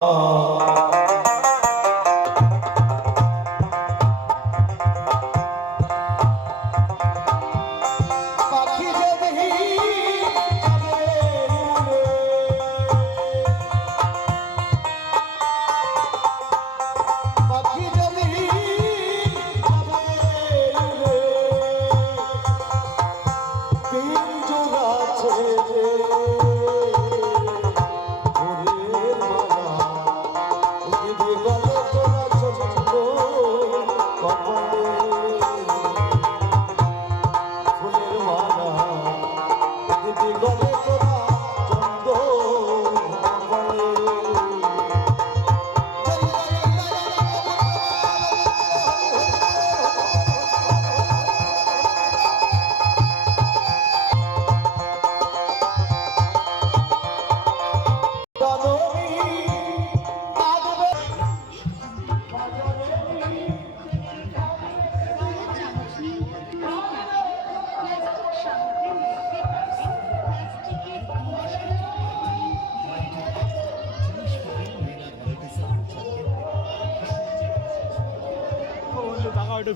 啊。উদিবে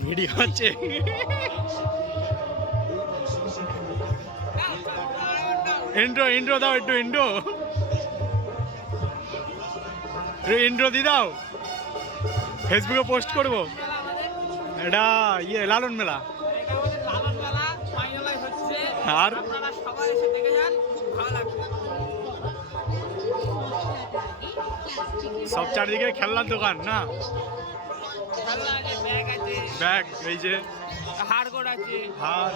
video আছে। Intro intro দাও একটু, ইন্ট্রো। ইন্ট্রো দি দাও। ফেসবুকে পোস্ট করব। এটা ইয়ে লালন মেলা। আর? সব চারিদিকে খেলনার দোকান, না? ব্যাগ এই যে হাড়গোড় আছে হাড়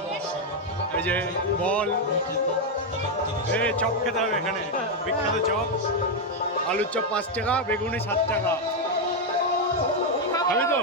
এই যে বল। এ, চপ খেতে হবে এখানে। বিখ্যাত চপ। আলুর চপ পাঁচ টাকা, বেগুনি সাত টাকা। খাবি তো?